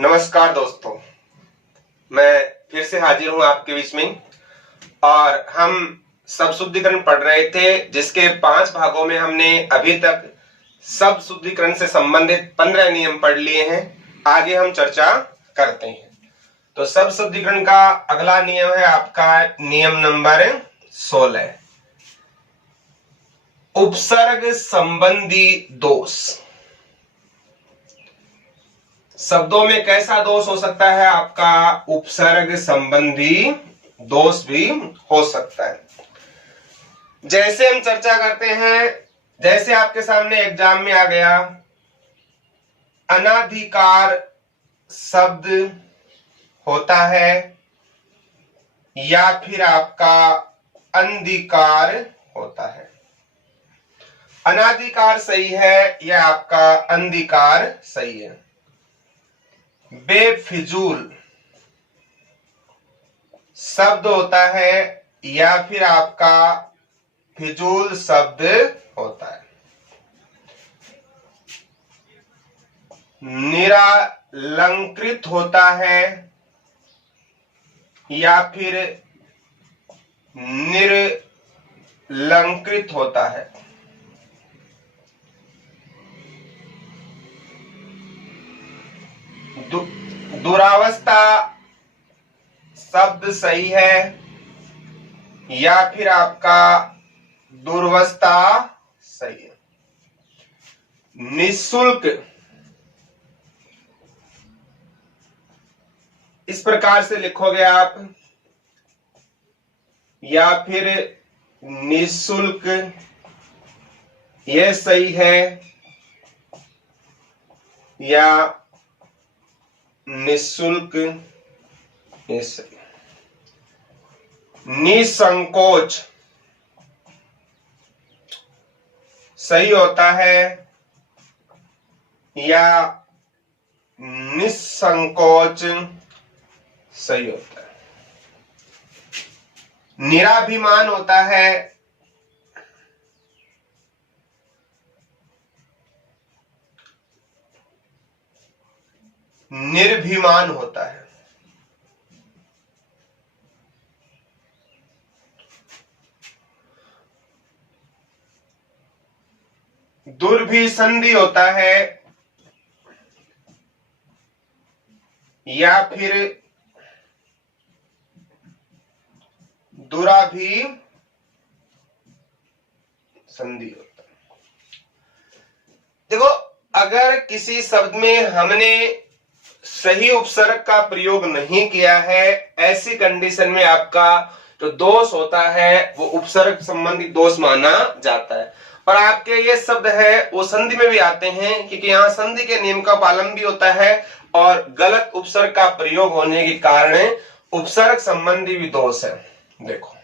नमस्कार दोस्तों, मैं फिर से हाजिर हूं आपके बीच में। और हम शब्द शुद्धिकरण पढ़ रहे थे, जिसके 5 भागों में हमने अभी तक शब्द शुद्धिकरण से संबंधित 15 नियम पढ़ लिए हैं। आगे हम चर्चा करते हैं। तो शब्द शुद्धिकरण का अगला नियम है आपका नियम नंबर 16, उपसर्ग संबंधी दोष। शब्दों में कैसा दोष हो सकता है? आपका उपसर्ग संबंधी दोष भी हो सकता है। जैसे हम चर्चा करते हैं, जैसे आपके सामने एग्जाम में आ गया, अनाधिकार शब्द होता है या फिर आपका अंधिकार होता है। अनाधिकार सही है या आपका अंधिकार सही है। बेफिजूल शब्द होता है या फिर आपका फिजूल शब्द होता है। निरालंकृत होता है या फिर निर्लंकृत होता है। दुरावस्था शब्द सही है या फिर आपका दुर्वस्था सही है। निःशुल्क इस प्रकार से लिखोगे आप, या फिर निःशुल्क, यह सही है, या निःशुल्क ये सही। निसंकोच सही होता है या निसंकोच सही होता है। निराभिमान होता है निर्भिमान होता है। दुर्भिसंधि होता है या फिर दुराभिसंधि होता है। देखो, अगर किसी शब्द में हमने सही उपसर्ग का प्रयोग नहीं किया है, ऐसी कंडीशन में आपका जो दोष होता है वो उपसर्ग संबंधी दोष माना जाता है। और आपके ये शब्द है वो संधि में भी आते हैं, क्योंकि यहाँ संधि के नियम का पालन भी होता है और गलत उपसर्ग का प्रयोग होने के कारण उपसर्ग संबंधी भी दोष है। देखो,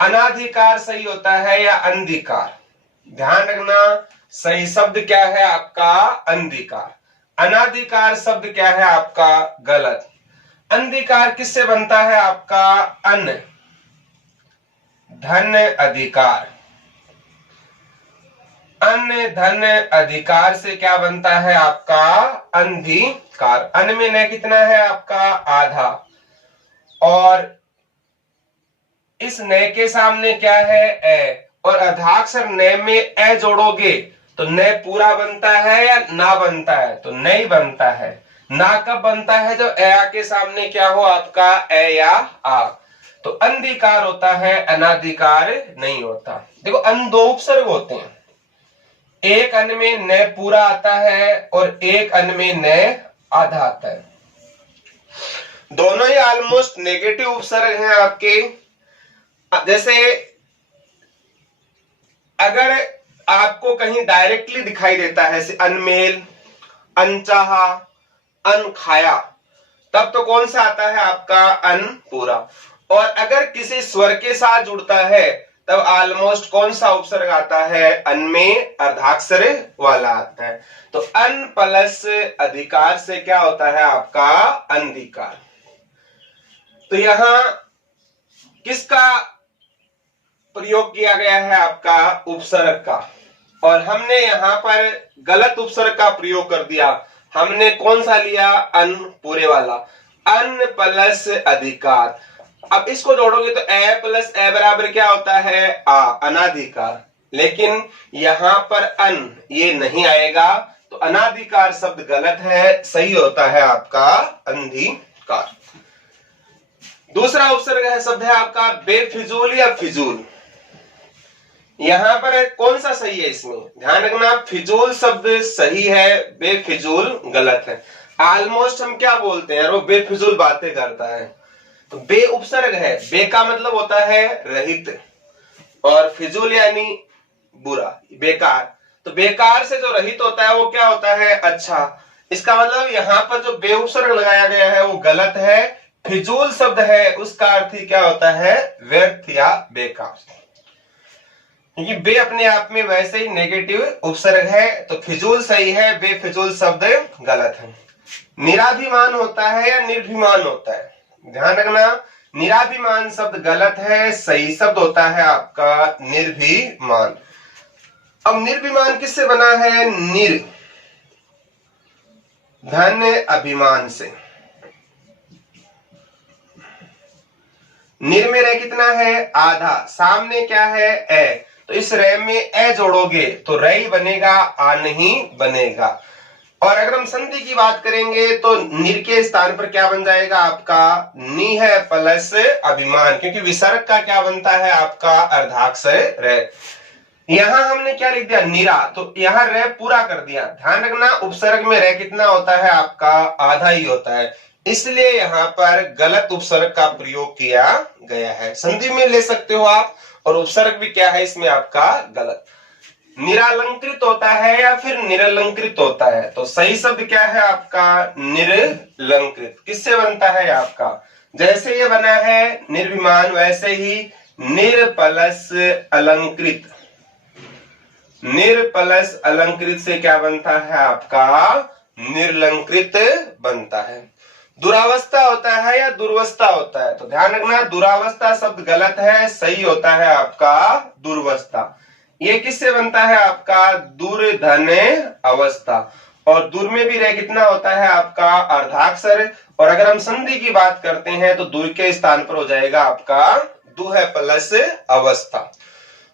अनाधिकार सही होता है या अंधिकार? ध्यान रखना, सही शब्द क्या है आपका? अंधिकार। अनाधिकार शब्द क्या है आपका? गलत। अंधिकार किससे बनता है आपका? अन धन अधिकार। अन धन अधिकार से क्या बनता है आपका? अंधिकार। अन में न कितना है आपका? आधा। और इस न के सामने क्या है? ए। और अधाक्षर न में ए जोड़ोगे तो न पूरा बनता है या ना बनता है? तो नहीं बनता है। ना कब बनता है? जब ए के सामने क्या हो आपका? ए या आ। तो अंधिकार होता है, अनाधिकार नहीं होता। देखो, अन दो उपसर्ग होते हैं, एक अन में न पूरा आता है और एक अन में न आधा आता है। दोनों ही ऑलमोस्ट नेगेटिव उपसर्ग हैं आपके। जैसे अगर आपको कहीं डायरेक्टली दिखाई देता है, जैसे अनमेल, अनचाहा, अनखाया, तब तो कौन सा आता है आपका? अन पूरा। और अगर किसी स्वर के साथ जुड़ता है तब ऑलमोस्ट कौन सा उपसर्ग आता है? अन में अर्धाक्षर वाला आता है। तो अन प्लस अधिकार से क्या होता है आपका? अंधिकार। तो यहां किसका प्रयोग किया गया है? आपका उपसर्ग का। और हमने यहां पर गलत उपसर्ग का प्रयोग कर दिया। हमने कौन सा लिया, अन पूरे वाला, अन प्लस अधिकार। अब इसको जोड़ोगे तो ए प्लस ए बराबर क्या होता है, आ, अनाधिकार। लेकिन यहां पर अन ये नहीं आएगा, तो अनाधिकार शब्द गलत है, सही होता है आपका अंधीकार। दूसरा उपसर्ग है शब्द है आपका बेफिजूल या फिजूल। यहां पर कौन सा सही है, इसमें ध्यान रखना, फिजूल शब्द सही है, बेफिजूल गलत है। ऑलमोस्ट हम क्या बोलते हैं, वो बेफिजूल बातें करता है, तो बे उपसर्ग है, बे का मतलब होता है रहित, और फिजूल यानी बुरा, बेकार। तो बेकार से जो रहित होता है वो क्या होता है, अच्छा। इसका मतलब यहाँ पर जो बे उपसर्ग लगाया गया है वो गलत है। फिजूल शब्द है, उसका अर्थ ही क्या होता है, व्यर्थ या बेकार, क्योंकि बे अपने आप में वैसे ही नेगेटिव उपसर्ग है, तो फिजूल सही है, बेफिजूल शब्द गलत है। निराभिमान होता है या निर्भिमान होता है, ध्यान रखना, निराभिमान शब्द गलत है, सही शब्द होता है आपका निर्भिमान। अब निर्भिमान किससे बना है, निर धन अभिमान से। निर में रे कितना है, आधा, सामने क्या है, ए, तो इस रे में ए जोड़ोगे तो रे ही बनेगा, आ नहीं बनेगा। और अगर हम संधि की बात करेंगे तो निर के स्थान पर क्या बन जाएगा आपका, नी है प्लस अभिमान, क्योंकि विसर्ग का क्या बनता है आपका, अर्धाक्षर रे। यहां हमने क्या लिख दिया, निरा, तो यहां रे पूरा कर दिया। ध्यान रखना, उपसर्ग में रे कितना होता है आपका, आधा ही होता है, इसलिए यहां पर गलत उपसर्ग का प्रयोग किया गया है। संधि में ले सकते हो आप, और उपसर्ग भी क्या है इसमें आपका गलत। निरालंकृत होता है या फिर निरलंकृत होता है, तो सही शब्द क्या है आपका, निरलंकृत। किससे बनता है आपका, जैसे ये बना है निर्भिमान, वैसे ही निर प्लस अलंकृत, निर प्लस अलंकृत से क्या बनता है आपका, निर्लंकृत बनता है। दुरावस्था होता है या दुर्वस्था होता है, तो ध्यान रखना, दुरावस्था शब्द गलत है, सही होता है आपका दुर्वस्था। ये किससे बनता है आपका, दुर्धन अवस्था, और दूर में भी रे कितना होता है आपका, अर्धाक्षर। और अगर हम संधि की बात करते हैं तो दूर के स्थान पर हो जाएगा आपका दुह प्लस अवस्था।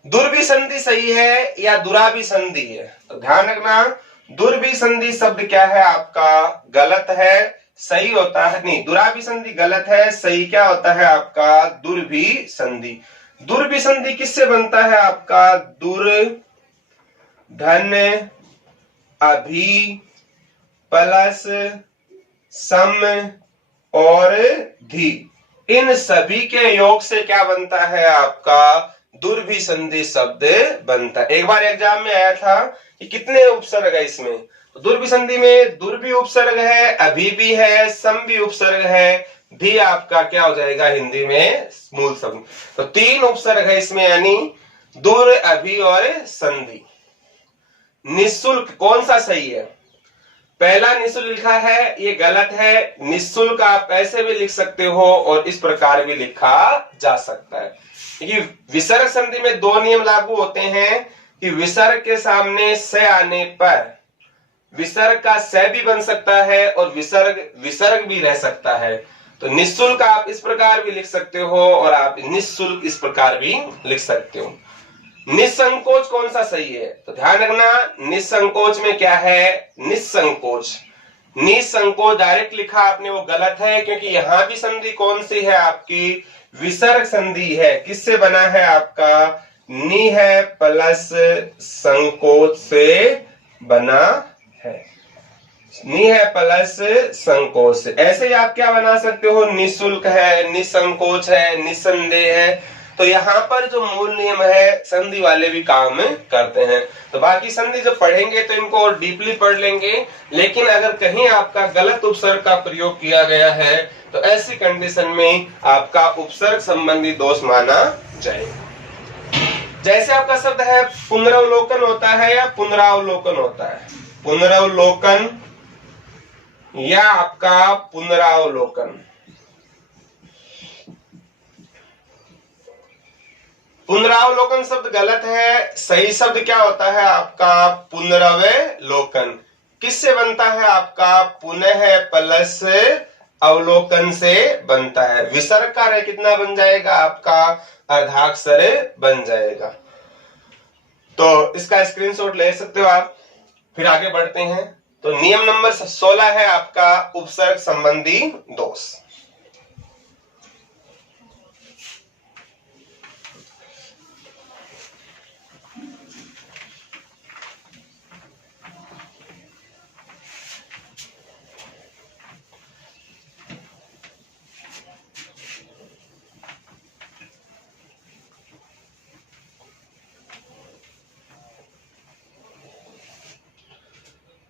दुर्भी संधि सही है या दुरा भी संधि है, तो ध्यान रखना, दुर्भी संधि शब्द क्या है आपका, गलत है, सही होता है, नहीं, दुराभी संधि गलत है, सही क्या होता है आपका, दुर्भी संधि। दुर्भी संधि किससे बनता है आपका, दुर धन अभी प्लस सम और धी, इन सभी के योग से क्या बनता है आपका, दुर्भी संधि शब्द बनता है। एक बार एग्जाम में आया था कि कितने उपसर्ग है इसमें, तो दुर्भी संधि में दुर भी उपसर्ग है, अभी भी है, सम भी उपसर्ग है, भी आपका क्या हो जाएगा हिंदी में मूल शब्द। तो 3 उपसर्ग है इसमें, यानी दुर, अभी और संधि। निःशुल्क कौन सा सही है, पहला निःशुल्क लिखा है, ये गलत है। निःशुल्क आप ऐसे भी लिख सकते हो और इस प्रकार भी लिखा जा सकता है, क्योंकि विसर्ग संधि में 2 नियम लागू होते हैं कि विसर्ग के सामने से आने पर विसर्ग का से भी बन सकता है और विसर्ग भी रह सकता है। तो निःशुल्क आप इस प्रकार भी लिख सकते हो और आप निःशुल्क इस प्रकार भी लिख सकते हो। निसंकोच कौन सा सही है, तो ध्यान रखना, निसंकोच में क्या है, निसंकोच। निसंकोच डायरेक्ट लिखा आपने, वो गलत है, क्योंकि यहां भी संधि कौन सी है आपकी, विसर्ग संधि है। किससे बना है आपका, नि है प्लस संकोच से बना है, नि है प्लस संकोच से। ऐसे ही आप क्या बना सकते हो, निःशुल्क है, निसंकोच है, निसंदेह है। तो यहाँ पर जो मूल नियम है संधि वाले भी काम करते हैं। तो बाकी संधि जब पढ़ेंगे तो इनको और डीपली पढ़ लेंगे, लेकिन अगर कहीं आपका गलत उपसर्ग का प्रयोग किया गया है तो ऐसी कंडीशन में आपका उपसर्ग संबंधी दोष माना जाएगा। जैसे आपका शब्द है पुनरावलोकन होता है या पुनरावलोकन होता है, पुनरावलोकन या आपका पुनरावलोकन। पुनरावलोकन शब्द गलत है, सही शब्द क्या होता है आपका, पुनरावलोकन। किससे बनता है आपका? पुनः प्लस अवलोकन से बनता है। विसर्ग का रे कितना बन जाएगा आपका? अर्धाक्षर बन जाएगा। तो इसका स्क्रीनशॉट ले सकते हो आप। फिर आगे बढ़ते हैं। तो नियम नंबर 16 है आपका उपसर्ग संबंधी दोष।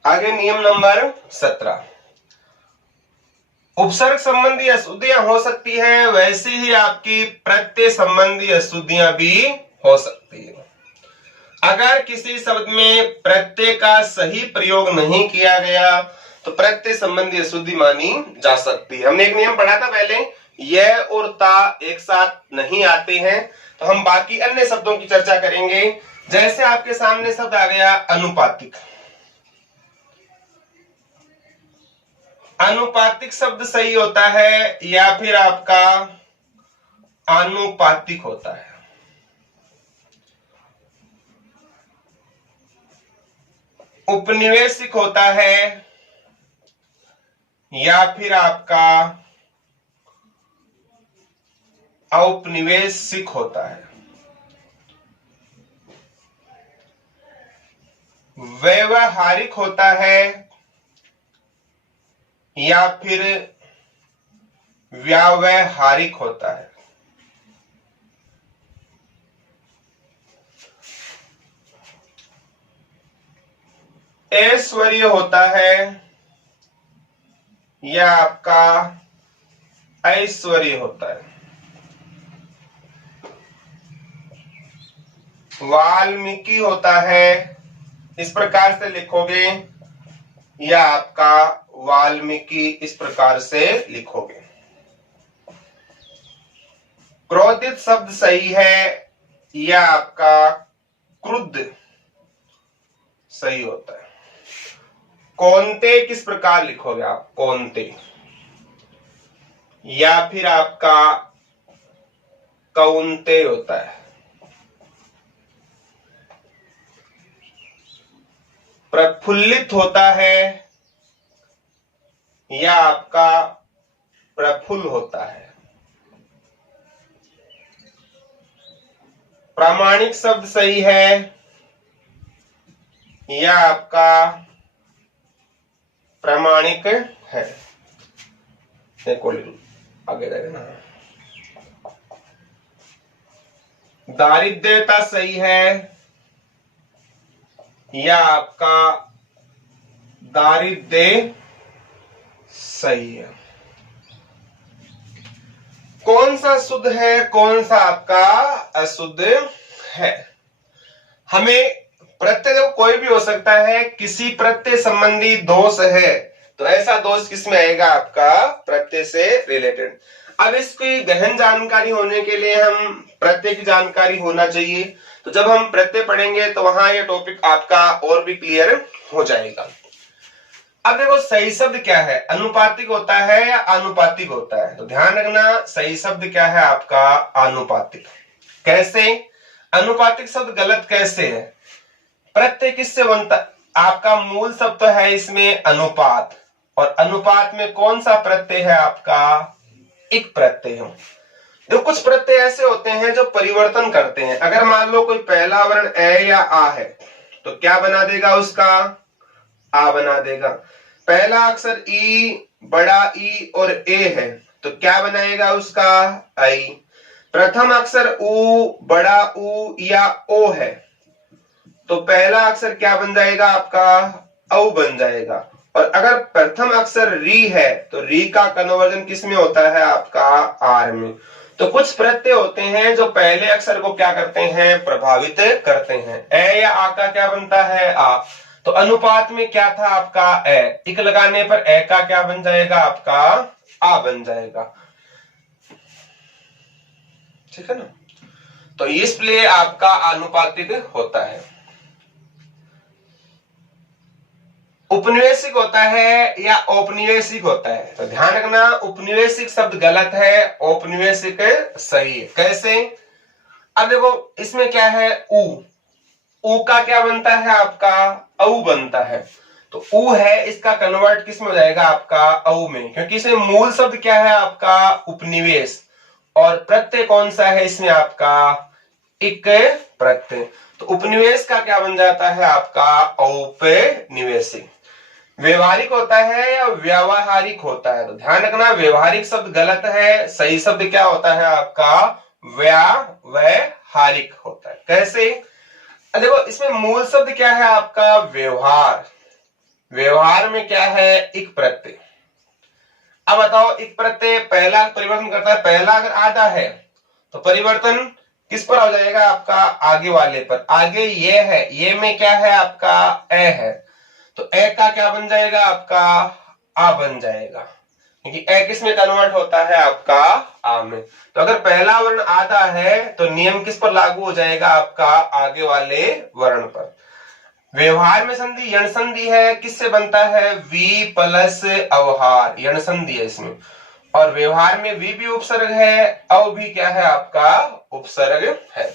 आगे नियम नंबर 17, उपसर्ग संबंधी अशुद्धियां हो सकती है, वैसे ही आपकी प्रत्यय संबंधी अशुद्धियां भी हो सकती है। अगर किसी शब्द में प्रत्यय का सही प्रयोग नहीं किया गया तो प्रत्यय संबंधी अशुद्धि मानी जा सकती है। हमने एक नियम पढ़ा था पहले, यह और ता एक साथ नहीं आते हैं। तो हम बाकी अन्य शब्दों की चर्चा करेंगे। जैसे आपके सामने शब्द आ गया अनुपातिक। अनुपातिक शब्द सही होता है या फिर आपका आनुपातिक होता है? उपनिवेशिक होता है या फिर आपका औपनिवेशिक होता है? व्यवहारिक होता है या फिर व्यावहारिक होता है? ऐश्वर्य होता है या आपका ऐश्वर्य होता है? वाल्मीकि होता है, इस प्रकार से लिखोगे, या आपका वाल्मीकि इस प्रकार से लिखोगे। क्रोधित शब्द सही है या आपका क्रुद्ध सही होता है? कौनते किस प्रकार लिखोगे आप? कौनते या फिर आपका कौनते होता है? प्रफुल्लित होता है या आपका प्रफुल्ल होता है? प्रामाणिक शब्द सही है या आपका प्रामाणिक है? आगे जाएगा ना। दारिद्र्यता सही है या आपका दारिद्र्य सही है? कौन सा शुद्ध है, कौन सा आपका अशुद्ध है? हमें प्रत्यय कोई भी हो सकता है, किसी प्रत्यय संबंधी दोष है तो ऐसा दोष किसमें आएगा? आपका प्रत्यय से रिलेटेड। अब इसकी गहन जानकारी होने के लिए हम प्रत्यय की जानकारी होना चाहिए। तो जब हम प्रत्यय पढ़ेंगे तो वहां ये टॉपिक आपका और भी क्लियर हो जाएगा। अब देखो सही शब्द क्या है, अनुपातिक होता है या आनुपातिक होता है? तो ध्यान रखना, सही शब्द क्या है आपका? आनुपातिक। कैसे? अनुपातिक शब्द गलत कैसे है? प्रत्यय किससे बनता? आपका मूल शब्द तो है इसमें अनुपात, और अनुपात में कौन सा प्रत्यय है आपका? एक प्रत्यय है। जो कुछ प्रत्यय ऐसे होते हैं जो परिवर्तन करते हैं। अगर मान लो कोई पहला वर्ण ए या आ है तो क्या बना देगा उसका? आ बना देगा। पहला अक्षर ई, बड़ा ई और ए है तो क्या बनाएगा उसका? आई। प्रथम अक्षर उ, बड़ा उ या ओ है तो पहला अक्षर क्या बन जाएगा आपका? औ बन जाएगा। और अगर प्रथम अक्षर री है तो री का कन्वर्जन किस में होता है आपका? आर में। तो कुछ प्रत्यय होते हैं जो पहले अक्षर को क्या करते हैं? प्रभावित करते हैं। ए या आ का क्या बनता है? आ। तो अनुपात में क्या था आपका? ए। इक लगाने पर ए का क्या बन जाएगा आपका? आ बन जाएगा। ठीक है ना? तो इसलिए आपका आनुपातिक होता है। उपनिवेशिक होता है या औपनिवेशिक होता है? तो ध्यान रखना, उपनिवेशिक शब्द गलत है, औपनिवेशिक सही है। कैसे? अब देखो इसमें क्या है, ऊ का क्या बनता है आपका, औ बनता है। तो ऊ है, इसका कन्वर्ट किस में हो जाएगा आपका, औ में, क्योंकि इसमें मूल शब्द क्या है आपका, उपनिवेश, और प्रत्यय कौन सा है इसमें आपका, इक प्रत्यय। तो उपनिवेश का क्या बन जाता है आपका, औपनिवेशिक। व्यवहारिक होता है या व्यावहारिक होता है? तो ध्यान रखना, व्यवहारिक शब्द गलत है, सही शब्द क्या होता है आपका, व्यावहारिक होता है। कैसे? देखो इसमें मूल शब्द क्या है आपका, व्यवहार। व्यवहार में क्या है, इक प्रत्यय। अब बताओ, इक प्रत्यय पहला परिवर्तन करता है, पहला अगर आधा है तो परिवर्तन किस पर हो जाएगा आपका, आगे वाले पर। आगे ये है, ये में क्या है आपका, ए है, तो ए का क्या बन जाएगा आपका, आ बन जाएगा, क्योंकि ए किस में कन्वर्ट होता है आपका, आ में। तो अगर पहला वर्ण आधा है तो नियम किस पर लागू हो जाएगा आपका, आगे वाले वर्ण पर। व्यवहार में संधि यण संधि है, किससे बनता है, वी प्लस अवहार, यण संधि है इसमें। और व्यवहार में वी भी उपसर्ग है, अव भी क्या है आपका, उपसर्ग है।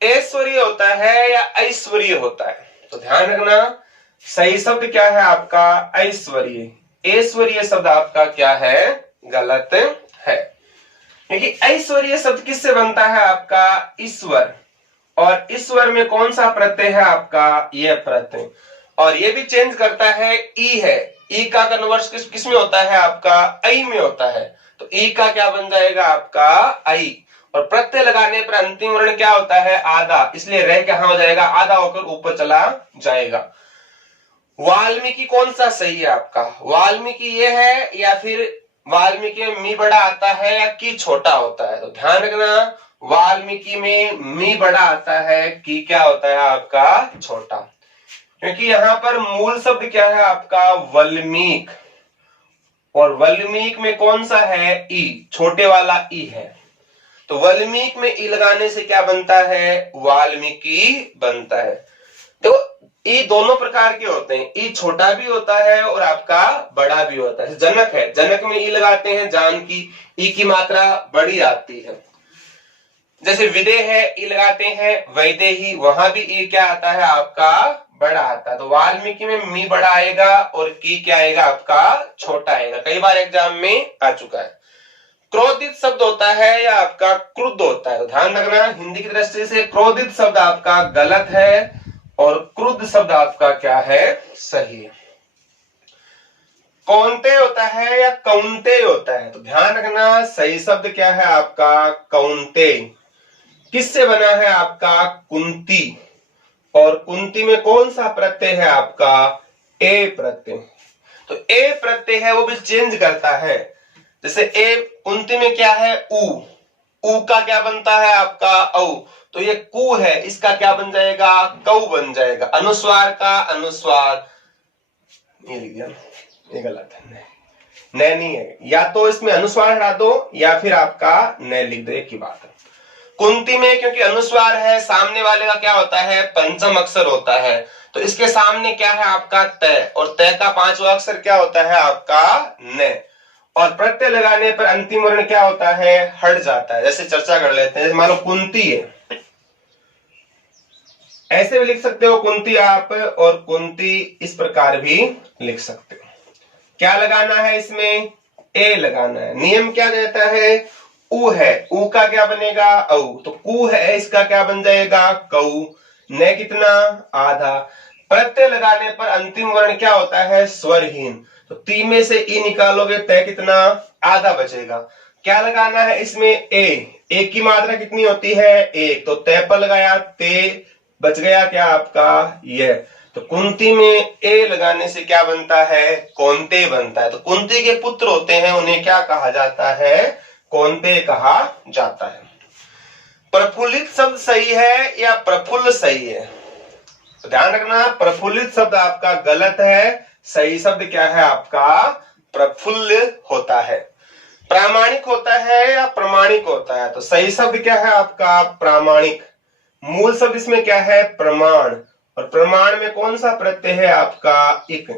ऐश्वर्य होता है या ऐश्वर्य होता है? तो ध्यान रखना, सही शब्द क्या है आपका, ऐश्वर्य। ऐश्वर्य शब्द आपका क्या है, गलत है, क्योंकि ऐश्वर्य शब्द किससे बनता है आपका, ईश्वर, और ईश्वर में कौन सा प्रत्यय है आपका, यह प्रत्यय। और ये भी चेंज करता है, ई है, ई का कन्वर्स किस में होता है आपका, आई में होता है। तो ई का क्या बन जाएगा आपका, आई। और प्रत्यय लगाने पर अंतिम वर्ण क्या होता है, आधा, इसलिए रह कहां हो जाएगा, आधा होकर ऊपर चला जाएगा। वाल्मीकि कौन सा सही है आपका, वाल्मीकि ये है या फिर वाल्मीकि में मी बड़ा आता है या की छोटा होता है? तो ध्यान रखना, वाल्मीकि में मी बड़ा आता है, की क्या होता है आपका, छोटा, क्योंकि यहां पर मूल शब्द क्या है आपका, वल्मीक, और वल्मीक में कौन सा है, ई, छोटे वाला ई है। तो वल्मीक में ई लगाने से क्या बनता है, वाल्मीकि बनता है। तो ई दोनों प्रकार के होते हैं, ई छोटा भी होता है और आपका बड़ा भी होता है। जनक है, जनक में ई लगाते हैं, जानकी, ई की मात्रा बड़ी आती है। जैसे विदेह है, ई लगाते हैं, वैदेही, वहां भी ई क्या आता है आपका, बड़ा आता है। तो वाल्मीकि में मी बड़ा आएगा और की क्या आएगा आपका, छोटा आएगा, कई बार एग्जाम में आ चुका है। क्रोधित शब्द होता है या आपका क्रुद्ध होता है? तो ध्यान रखना, हिंदी की दृष्टि से क्रोधित शब्द आपका गलत है और क्रुद्ध शब्द आपका क्या है, सही है। कौनते होता है या कौनते होता है? तो ध्यान रखना, सही शब्द क्या है आपका, कौनते। किससे बना है आपका, कुंती, और कुंती में कौन सा प्रत्यय है आपका, ए प्रत्यय। तो ए प्रत्यय है वो भी चेंज करता है, जैसे ए कुंती में क्या है, ऊ का क्या बनता है आपका, औ। तो ये कु है, इसका क्या बन जाएगा, कौ बन जाएगा। अनुस्वार का अनुस्वार, ये लिख दिया, ये गलत है, न नहीं है, या तो इसमें अनुस्वार हटा दो या फिर आपका न लिख दो, एक ही बात है। कुंती में क्योंकि अनुस्वार है, सामने वाले का क्या होता है, पंचम अक्षर होता है, तो इसके सामने क्या है आपका तय, और तय का पांचवा अक्षर क्या होता है आपका, न। और प्रत्यय लगाने पर अंतिम वर्ण क्या होता है, हट जाता है। जैसे चर्चा कर लेते हैं, जैसे मान लो कुंती है, ऐसे भी लिख सकते हो कुंती आप, और कुंती इस प्रकार भी लिख सकते हो। क्या लगाना है इसमें, ए लगाना है। नियम क्या कहता है, ऊ है, ऊ का क्या बनेगा, औ। तो कु है, इसका क्या बन जाएगा, कौ। न कितना, आधा। प्रत्यय लगाने पर अंतिम वर्ण क्या होता है, स्वरहीन। तो ती में से ई निकालोगे, तय कितना, आधा बचेगा। क्या लगाना है इसमें, ए की मात्रा कितनी होती है, एक, तो तय पर लगाया, ते बच गया क्या आपका, यह। तो कुंती में ए लगाने से क्या बनता है, कौनते बनता है। तो कुंती के पुत्र होते हैं, उन्हें क्या कहा जाता है, कौनते कहा जाता है। प्रफुल्लित शब्द सही है या प्रफुल्ल सही है? तो ध्यान रखना, प्रफुल्लित शब्द आपका गलत है, सही शब्द क्या है आपका, प्रफुल्ल होता है। प्रामाणिक होता है या प्रमाणिक होता है? तो सही शब्द क्या है आपका, प्रामाणिक। मूल शब्द इसमें क्या है, प्रमाण, और प्रमाण में कौन सा प्रत्यय है आपका, इक।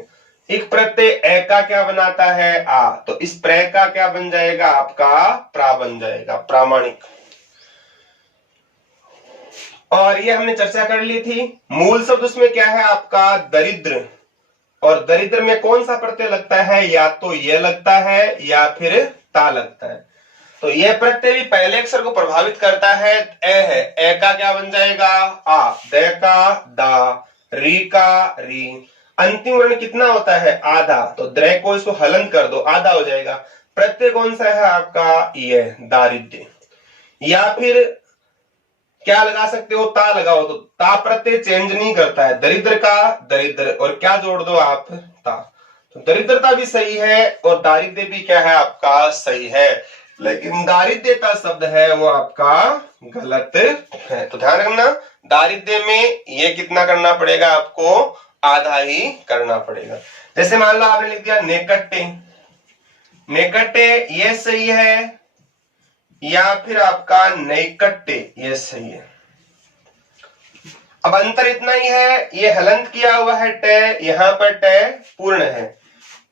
एक प्रत्यय ए का क्या बनाता है आ, तो इस प्र का क्या बन जाएगा आपका प्रा बन जाएगा, प्रामाणिक। और ये हमने चर्चा कर ली थी। मूल शब्द उसमें क्या है आपका दरिद्र, और दरिद्र में कौन सा प्रत्यय लगता है, या तो ये लगता है या फिर ता लगता है। तो यह प्रत्यय भी पहले अक्षर को प्रभावित करता है, ए है, ए का क्या बन जाएगा आ, द का दा, री का री, अंतिम वर्ण कितना होता है आधा, तो द्र को इसको हलन कर दो, आधा हो जाएगा। प्रत्यय कौन सा है आपका ये दारिद्र्य, या फिर क्या लगा सकते हो ता लगाओ, तो ता प्रत्यय चेंज नहीं करता है, दरिद्र का दरिद्र, और क्या जोड़ दो आप ता, तो दरिद्रता भी सही है और दारिद्र्य भी क्या है आपका सही है, लेकिन दारिद्र्यता शब्द है वो आपका गलत है। तो ध्यान रखना, दारिद्र्य में ये कितना करना पड़ेगा आपको, आधा ही करना पड़ेगा। जैसे मान लो आपने लिख दिया नेकट्टे, नेकट्टे ये सही है, या फिर आपका नैकट्टे ये सही है। अब अंतर इतना ही है, ये हलंत किया हुआ है टे, यहां पर टे पूर्ण है।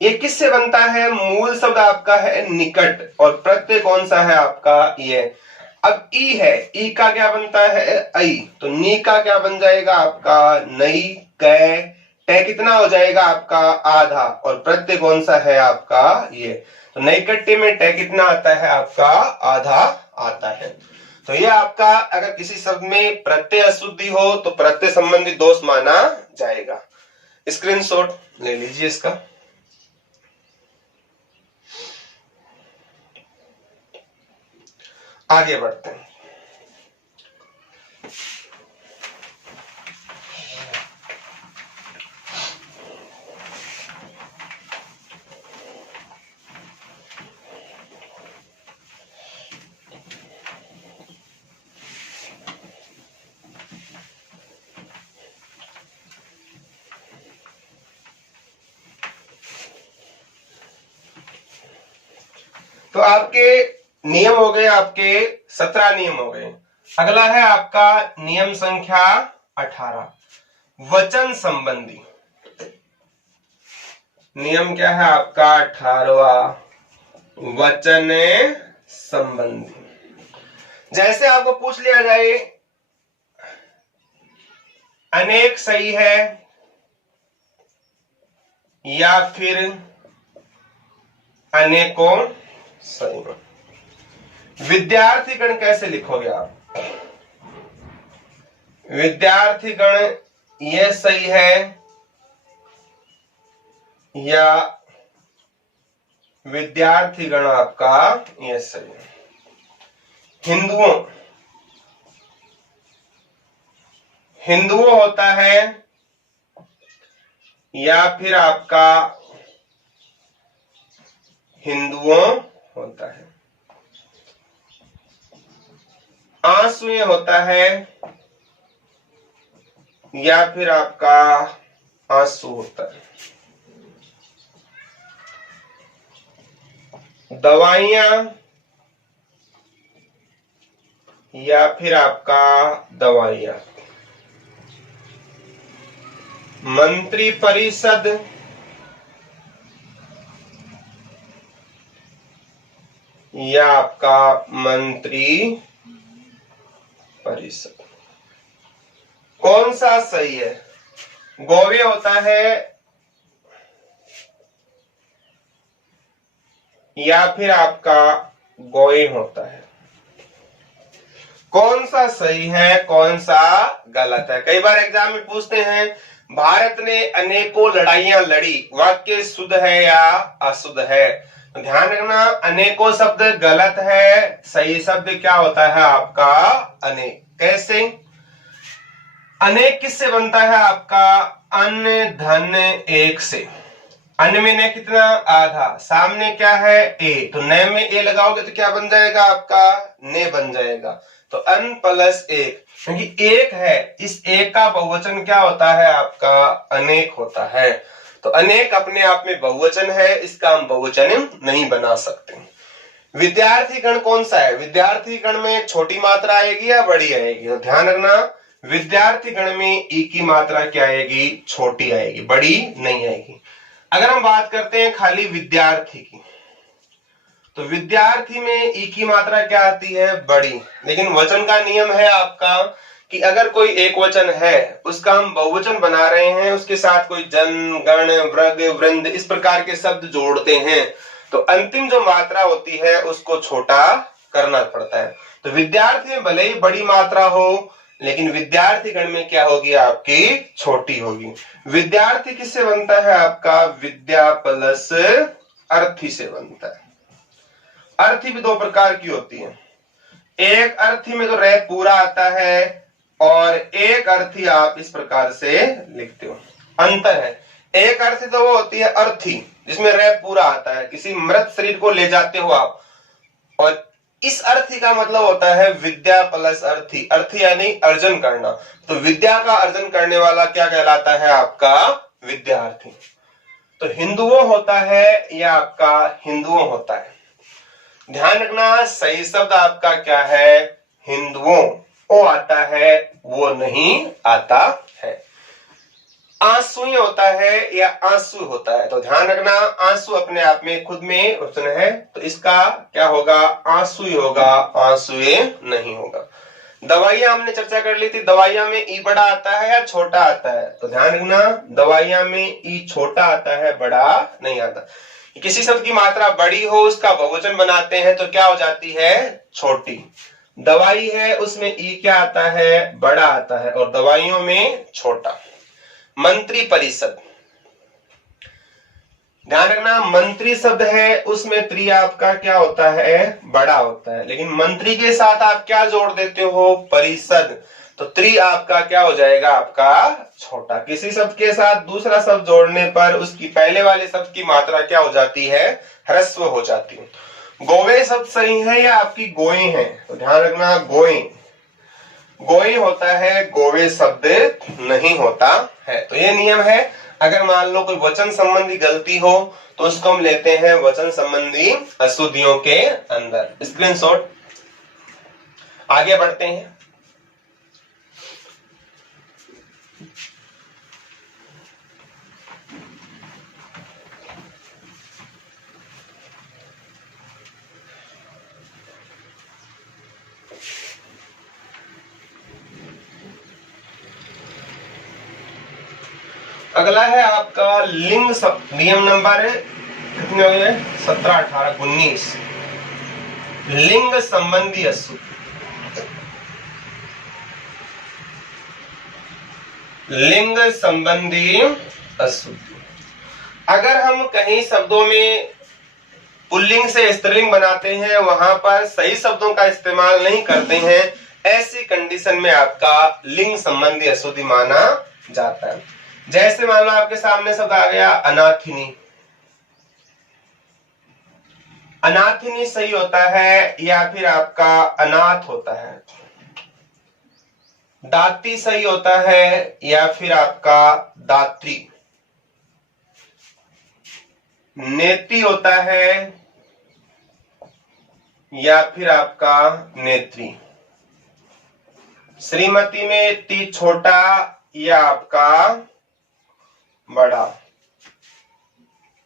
ये किससे बनता है, मूल शब्द आपका है निकट, और प्रत्यय कौन सा है आपका ये। अब ई है, ई का क्या बनता है आई, तो नी का क्या बन जाएगा आपका नई, कै, टे कितना हो जाएगा आपका आधा, और प्रत्यय कौन सा है आपका ये, तो नैकट्य में टे कितना आता है आपका आधा आता है। तो ये आपका अगर किसी शब्द में प्रत्यय अशुद्धि हो तो प्रत्यय संबंधी दोष माना जाएगा। स्क्रीनशॉट ले लीजिए इसका। आगे बढ़ते हैं। तो आपके नियम हो गए, आपके 17 नियम हो गए। अगला है आपका नियम संख्या 18, वचन संबंधी। नियम क्या है आपका 18वां, वचन संबंधी। जैसे आपको पूछ लिया जाए अनेक सही है या फिर अनेकों सही है, विद्यार्थीगण कैसे लिखोगे आप, विद्यार्थीगण ये सही है या विद्यार्थीगण आपका ये सही है। हिंदुओं होता है या फिर आपका हिंदुओं होता है। आंसुएं होता है या फिर आपका आंसू होता है। दवाइयां या फिर आपका दवाइयां। मंत्री परिषद या आपका मंत्री परिषद। कौन सा सही है, गोवे होता है या फिर आपका गोए होता है। कौन सा सही है कौन सा गलत है। कई बार एग्जाम में पूछते हैं भारत ने अनेकों लड़ाइयां लड़ी, वाक्य शुद्ध है या अशुद्ध है। तो ध्यान रखना, अनेकों शब्द गलत है, सही शब्द क्या होता है आपका अनेक। कैसे, अनेक किससे बनता है आपका अन्न धन एक से। अन्न में न कितना आधा, सामने क्या है ए, तो न में ए लगाओगे तो क्या बन जाएगा आपका ने बन जाएगा। तो अन प्लस एक, क्योंकि एक है, इस एक का बहुवचन क्या होता है आपका अनेक होता है। तो अनेक अपने आप में बहुवचन है, इसका हम बहुवचन नहीं बना सकते। विद्यार्थी गण कौन सा है, विद्यार्थी गण में छोटी मात्रा आएगी या बड़ी आएगी। तो ध्यान रखना, विद्यार्थी गण में ई की मात्रा क्या आएगी छोटी आएगी, बड़ी नहीं आएगी। अगर हम बात करते हैं खाली विद्यार्थी की, तो विद्यार्थी में ई की मात्रा क्या आती है? बड़ी। लेकिन वचन का नियम है आपका कि अगर कोई एक वचन है उसका हम बहुवचन बना रहे हैं, उसके साथ कोई जन, गण, वृग, वृंद इस प्रकार के शब्द जोड़ते हैं, तो अंतिम जो मात्रा होती है उसको छोटा करना पड़ता है। तो विद्यार्थी में भले ही बड़ी मात्रा हो, लेकिन विद्यार्थी गण में क्या होगी? आपकी छोटी होगी। विद्यार्थी किससे बनता है? आपका विद्या प्लस अर्थी से बनता है। अर्थी भी दो प्रकार की होती है। एक अर्थी में तो रह पूरा आता है और एक अर्थी आप इस प्रकार से लिखते हो। अंतर है, एक अर्थी तो वो होती है अर्थी जिसमें रह पूरा आता है, किसी मृत शरीर को ले जाते हो आप, और इस अर्थी का मतलब होता है विद्या प्लस अर्थी। अर्थी यानी अर्जन करना, तो विद्या का अर्जन करने वाला क्या कहलाता है? आपका विद्यार्थी। तो हिंदुओं होता है या आपका हिंदुओं होता है। ध्यान रखना, सही शब्द आपका क्या है? हिंदुओं। ओ आता है, वो नहीं आता है। आंसू होता है या आंसू होता है, तो ध्यान रखना, आंसू अपने आप में खुद में वचन है, तो इसका क्या होगा? आंसू ही होगा, आंसुए नहीं होगा। दवाइयां हमने चर्चा कर ली थी, दवाइयां में ई बड़ा आता है या छोटा आता है? तो ध्यान रखना, दवाइयां में ई छोटा आता है, बड़ा नहीं आता। किसी शब्द की मात्रा बड़ी हो, उसका बहुवचन बनाते हैं तो क्या हो जाती है? छोटी। दवाई है, उसमें ई क्या आता है? बड़ा आता है, और दवाइयों में छोटा। मंत्री परिषद, ध्यान रखना, मंत्री शब्द है उसमें त्रि आपका क्या होता है? बड़ा होता है, लेकिन मंत्री के साथ आप क्या जोड़ देते हो? परिषद, तो त्रि आपका क्या हो जाएगा? आपका छोटा। किसी शब्द के साथ दूसरा शब्द जोड़ने पर उसकी पहले वाले शब्द की मात्रा क्या हो जाती है? ह्रस्व हो जाती है। गोवे शब्द सही है या आपकी गोए है? तो ध्यान रखना, गोए, गोए होता है, गोवे शब्द नहीं होता है। तो ये नियम है, अगर मान लो कोई वचन संबंधी गलती हो तो उसको हम लेते हैं वचन संबंधी अशुद्धियों के अंदर। स्क्रीनशॉट। आगे बढ़ते हैं। अगला है आपका लिंग नियम नंबर कितने हो गए? 17, 18, 19। लिंग संबंधी अशुद्धि। लिंग संबंधी अशुद्धि, अगर हम कहीं शब्दों में पुल्लिंग से स्त्रीलिंग बनाते हैं, वहां पर सही शब्दों का इस्तेमाल नहीं करते हैं, ऐसी कंडीशन में आपका लिंग संबंधी अशुद्धि माना जाता है। जैसे मान लो आपके सामने शब्द आ गया अनाथिनी। अनाथिनी सही होता है या फिर आपका अनाथ होता है। दाती सही होता है या फिर आपका दात्री। नेति होता है या फिर आपका नेत्री। श्रीमती में ती छोटा या आपका बड़ा।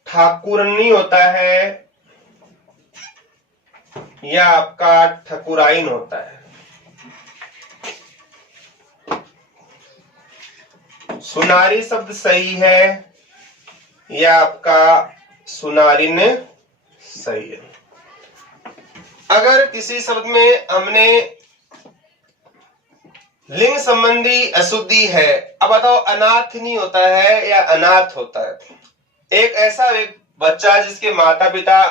ठाकुरनी होता है या आपका ठकुराइन होता है। सुनारी शब्द सही है या आपका सुनारिन सही है। अगर किसी शब्द में हमने लिंग संबंधी अशुद्धि है, अब बताओ अनाथनी होता है या अनाथ होता है? एक ऐसा एक बच्चा जिसके माता पिता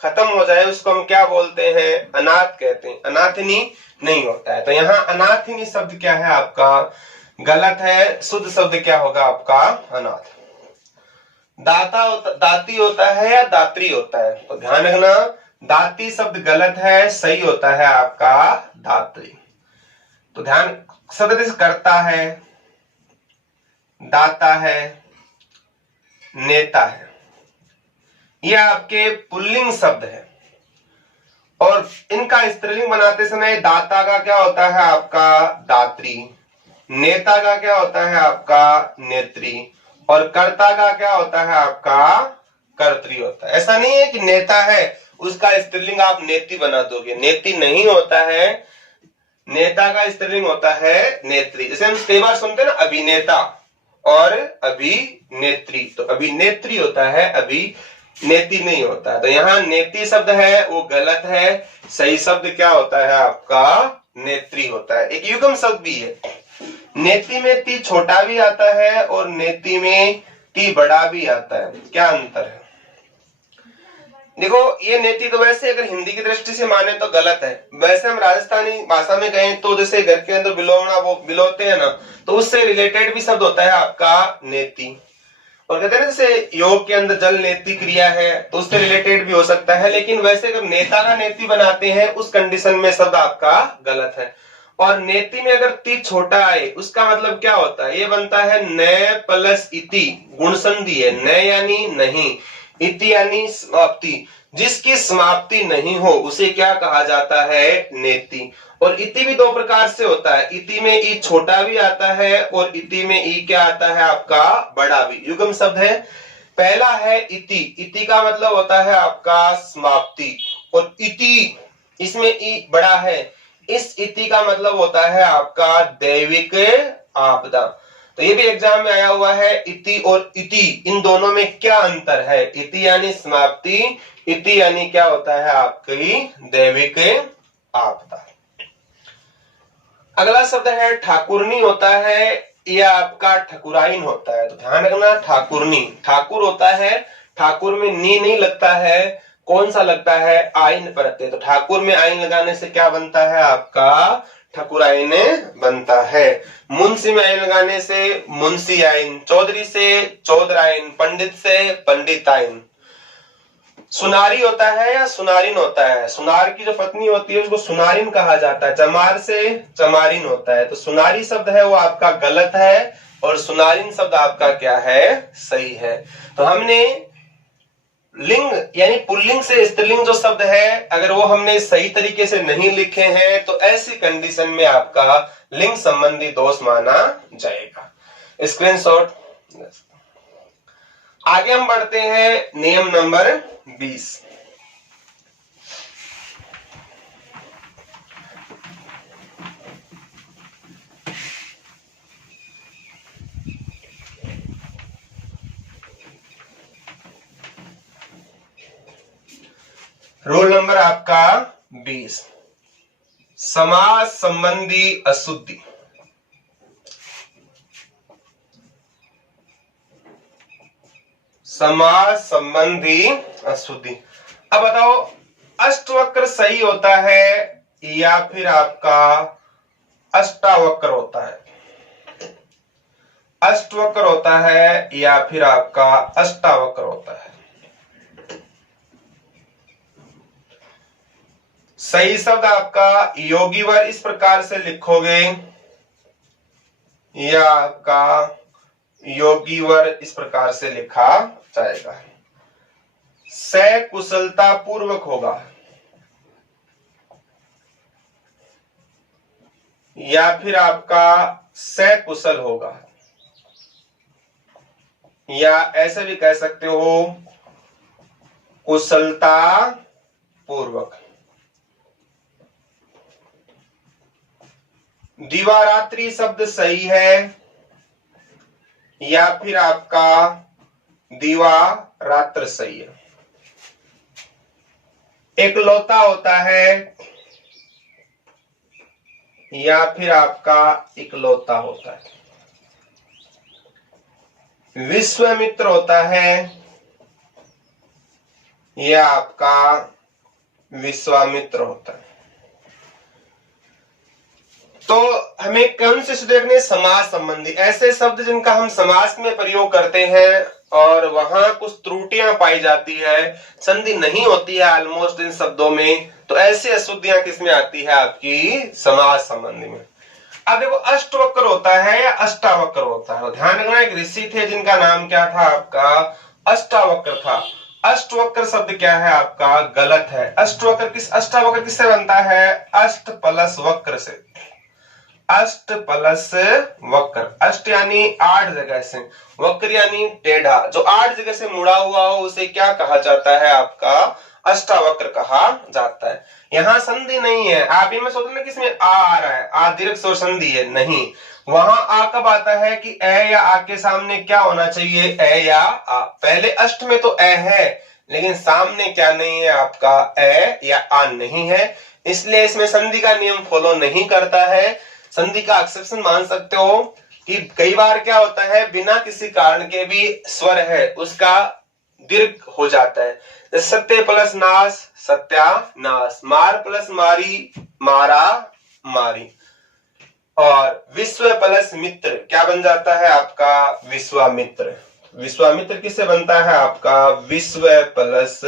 खत्म हो जाए उसको हम क्या बोलते हैं? अनाथ कहते हैं। अनाथनी नहीं होता है, तो यहाँ अनाथनी शब्द क्या है? आपका गलत है। शुद्ध शब्द क्या होगा? आपका अनाथ। दाती होता है या दात्री होता है? तो ध्यान रखना, दाती शब्द गलत है, सही होता है आपका दात्री। तो ध्यान, शब्द करता है, दाता है, नेता है, ये आपके पुल्लिंग शब्द है, और इनका स्त्रीलिंग बनाते समय दाता का क्या होता है? आपका दात्री। नेता का क्या होता है? आपका नेत्री। और कर्ता का क्या होता है आपका कर्त्री होता है। ऐसा नहीं है कि नेता है उसका स्त्रीलिंग आप नेति बना दोगे, नेति नहीं होता है, नेता का स्त्रीलिंग होता है नेत्री। जैसे हम कई बार सुनते हैं ना अभिनेता और अभिनेत्री, तो अभिनेत्री होता है, अभिनेत्री नहीं होता है। तो यहाँ नेति शब्द है वो गलत है, सही शब्द क्या होता है आपका नेत्री होता है। एक युग्म शब्द भी है, नेति में ती छोटा भी आता है और नेति में ती बड़ा भी आता है। क्या अंतर है? देखो ये नेति तो वैसे अगर हिंदी की दृष्टि से माने तो गलत है। वैसे हम राजस्थानी भाषा में कहें तो जैसे घर के अंदर बिलोवना वो बिलोते हैं ना, तो उससे रिलेटेड भी शब्द होता है आपका नेति। और कहते हैं ना जैसे योग के अंदर जल नेति क्रिया है तो उससे रिलेटेड भी हो सकता है, लेकिन वैसे अगर नेता का नेति बनाते हैं उस कंडीशन में शब्द आपका गलत है। और नेति में अगर ती छोटा आए उसका मतलब क्या होता है? ये बनता है न प्लस इति, गुण संधि है, न यानी नहीं, इति यानी समाप्ति। जिसकी समाप्ति नहीं हो उसे क्या कहा जाता है? नेति। और इति भी दो प्रकार से होता है, इति में ई छोटा भी आता है और इति में ई क्या आता है आपका बड़ा भी। युग्म शब्द है। पहला है इति, इति का मतलब होता है आपका समाप्ति, और इति इसमें ई बड़ा है, इस इति का मतलब होता है आपका दैविक आपदा। तो ये भी एग्जाम में आया हुआ है, इति और इति इन दोनों में क्या अंतर है? इति यानी समाप्ति, इति यानी क्या होता है आपकी दैविक आपदा। अगला शब्द है ठाकुरनी होता है या आपका ठकुराइन होता है। तो ध्यान रखना, ठाकुरनी, ठाकुर होता है, ठाकुर में नी नहीं लगता है, कौन सा लगता है? आइन प्रत्यय। तो ठाकुर में आइन लगाने से क्या बनता है आपका ठकुराइन बनता है। मुंशी में आइन लगाने से मुंशी आइन, चौधरी से चौधराइन, पंडित से पंडिताइन। सुनारी होता है या सुनारिन होता है? सुनार की जो पत्नी होती है उसको सुनारिन कहा जाता है, चमार से चमारिन होता है। तो सुनारी शब्द है वो आपका गलत है और सुनारिन शब्द आपका क्या है? सही है। तो हमने लिंग यानी पुल्लिंग से स्त्रीलिंग जो शब्द है अगर वो हमने सही तरीके से नहीं लिखे हैं तो ऐसी कंडीशन में आपका लिंग संबंधी दोष माना जाएगा। स्क्रीनशॉट। आगे हम बढ़ते हैं नियम नंबर 20। रोल नंबर आपका 20, समास संबंधी अशुद्धि। समास संबंधी अशुद्धि। अब बताओ अष्टवक्र सही होता है या फिर आपका अष्टावक्र होता है? अष्टवक्र होता है या फिर आपका अष्टावक्र होता है? सही शब्द आपका योगीवर इस प्रकार से लिखोगे या आपका योगीवर इस प्रकार से लिखा जाएगा। सकुशलता पूर्वक होगा या फिर आपका सकुशल होगा, या ऐसे भी कह सकते हो कुशलता पूर्वक। दिवारात्रि शब्द सही है या फिर आपका दिवा रात्र सही है? एकलौता होता है या फिर आपका इकलौता होता है? विश्वामित्र होता है या आपका विश्वामित्र होता है? तो हमें कौन से शब्द देखने? समास संबंधी, ऐसे शब्द जिनका हम समास में प्रयोग करते हैं और वहां कुछ त्रुटियां पाई जाती है, संधि नहीं होती है ऑलमोस्ट इन शब्दों में, तो ऐसी अशुद्धियां किसमें आती है? आपकी समास संबंधी में। अब देखो अष्टवक्र होता है या अष्टावक्र होता है? ध्यान रखना, एक ऋषि थे जिनका नाम क्या था आपका? अष्टावक्र था। अष्टवक्र शब्द क्या है आपका? गलत है। अष्टावक्र किससे बनता है? अष्ट प्लस वक्र से। अष्ट प्लस वक्र, अष्ट यानी 8 जगह से, वक्र यानी टेढ़ा, जो 8 जगह से मुड़ा हुआ हो उसे क्या कहा जाता है, आपका अष्टावक्र कहा जाता है। यहाँ संधि नहीं है, आप इनमें सोच रहे किसमें आ रहा है, आ दीर्घ स्वर संधि है, नहीं, वहां आ कब आता है कि ए या आ के सामने क्या होना चाहिए, ए या आ। पहले अष्ट में तो ए है, लेकिन सामने क्या नहीं है, आपका ए या आ नहीं है, इसलिए इसमें संधि का नियम फॉलो नहीं करता है। संधि का एक्सेप्शन मान सकते हो कि कई बार क्या होता है, बिना किसी कारण के भी स्वर है उसका दीर्घ हो जाता है। सत्य प्लस नाश, सत्यानाश, मार प्लस मारी, मारा मारी, और विश्व प्लस मित्र क्या बन जाता है, आपका विश्वामित्र। विश्वामित्र किससे बनता है, आपका विश्व प्लस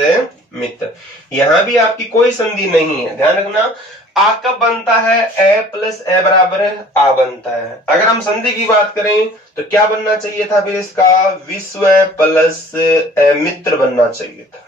मित्र। यहां भी आपकी कोई संधि नहीं है, ध्यान रखना। आ कब बनता है, ए प्लस ए बराबर आ बनता है। अगर हम संधि की बात करें तो क्या बनना चाहिए था, फिर इसका विश्व प्लस मित्र बनना चाहिए था,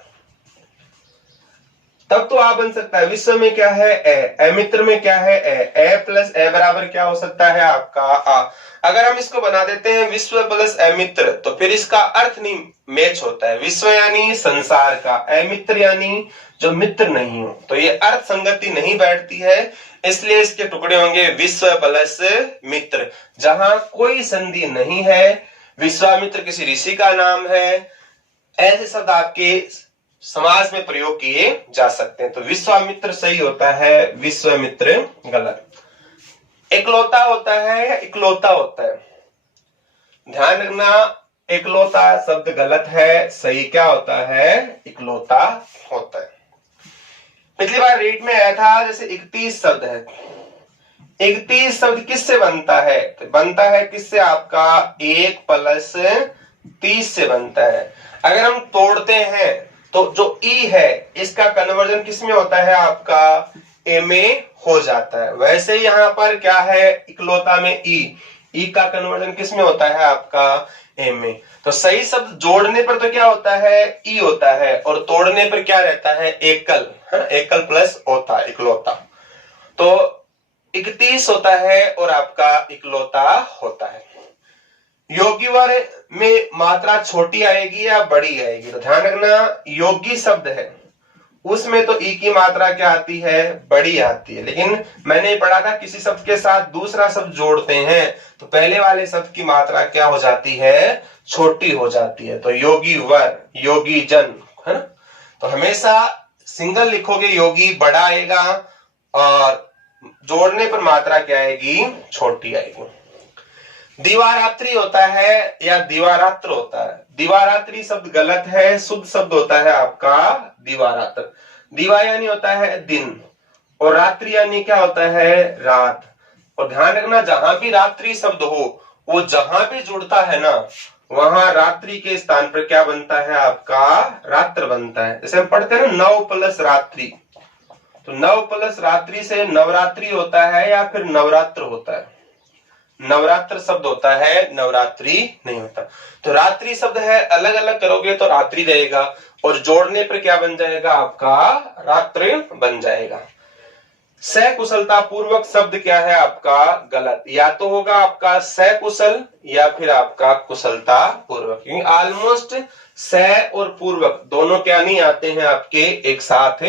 तब तो आ बन सकता है। विश्व में क्या है, ए मित्र में क्या है, ए प्लस ए बराबर क्या हो सकता है, आपका आ। अगर हम इसको बना देते हैं विश्व प्लस ए मित्र, तो फिर इसका अर्थ नहीं मैच होता है। विश्व यानी संसार का, ए मित्र यानी जो मित्र नहीं हो, तो ये अर्थ संगति नहीं बैठती है, इसलिए इसके टुकड़े होंगे विश्व प्लस मित्र। जहां कोई संधि नहीं है, विश्वामित्र किसी ऋषि का नाम है, ऐसे शब्द आपके समाज में प्रयोग किए जा सकते हैं। तो विश्वामित्र सही होता है, विश्वामित्र गलत। एकलौता होता है या इकलौता होता है, ध्यान रखना, एकलौता शब्द गलत है, सही क्या होता है, इकलौता होता है। पिछली बार रीट में आया था जैसे 31 शब्द है, 31 शब्द किससे बनता है, तो बनता है किससे, आपका 1 प्लस 30 से बनता है। अगर हम तोड़ते हैं तो जो ई है इसका कन्वर्जन किसमें होता है, आपका ए में हो जाता है। वैसे यहाँ पर क्या है, इकलौता में ई का कन्वर्जन किसमें होता है, आपका ए में। तो सही शब्द जोड़ने पर तो क्या होता है, ई होता है, और तोड़ने पर क्या रहता है, एकल, एकल प्लस होता है, इकलौता। तो 31 होता है और आपका इकलौता होता है। योगी वर्ग में मात्रा छोटी आएगी या बड़ी आएगी, तो ध्यान रखना, योगी शब्द है उसमें तो ई की मात्रा क्या आती है, बड़ी आती है। लेकिन मैंने पढ़ा था किसी शब्द के साथ दूसरा शब्द जोड़ते हैं तो पहले वाले शब्द की मात्रा क्या हो जाती है, छोटी हो जाती है। तो योगी वर, योगी जन, है ना, तो हमेशा सिंगल लिखोगे योगी बड़ा आएगा, और जोड़ने पर मात्रा क्या आएगी, छोटी आएगी। दिवारात्रि होता है या दिवारात्र होता है, दिवारात्रि शब्द गलत है, शुद्ध शब्द होता है आपका दिवारात्र। दिवा यानी होता है दिन, और रात्रि यानी क्या होता है, रात। और ध्यान रखना, जहां भी रात्रि शब्द हो वो जहां भी जुड़ता है ना, वहां रात्रि के स्थान पर क्या बनता है, आपका रात्र बनता है। जैसे हम पढ़ते हैं ना 9 प्लस रात्रि, तो 9 प्लस रात्रि से नवरात्रि होता है या फिर नवरात्र होता है, नवरात्र शब्द होता है, नवरात्रि नहीं होता। तो रात्रि शब्द है, अलग अलग करोगे तो रात्रि रहेगा, और जोड़ने पर क्या बन जाएगा, आपका रात्रि बन जाएगा। सकुशलता पूर्वक शब्द क्या है, आपका गलत, या तो होगा आपका सकुशल या फिर आपका कुशलता पूर्वक, क्योंकि ऑलमोस्ट स और पूर्वक दोनों क्या नहीं आते हैं, आपके एक साथ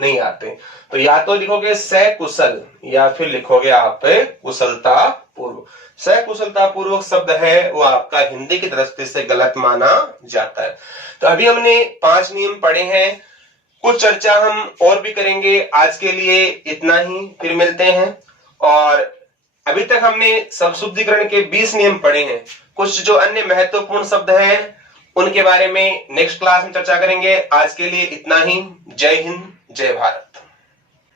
नहीं आते। तो या तो लिखोगे सकुशल या फिर लिखोगे आप कुशलता पूर्वक। सकुशलता पूर्वक शब्द है वो आपका हिंदी की दृष्टि से गलत माना जाता है। तो अभी हमने 5 नियम पढ़े हैं, कुछ चर्चा हम और भी करेंगे। आज के लिए इतना ही, फिर मिलते हैं। और अभी तक हमने शब्दशुद्धिकरण के 20 नियम पढ़े हैं, कुछ जो अन्य महत्वपूर्ण शब्द हैं उनके बारे में नेक्स्ट क्लास में चर्चा करेंगे। आज के लिए इतना ही। जय हिंद, जय भारत।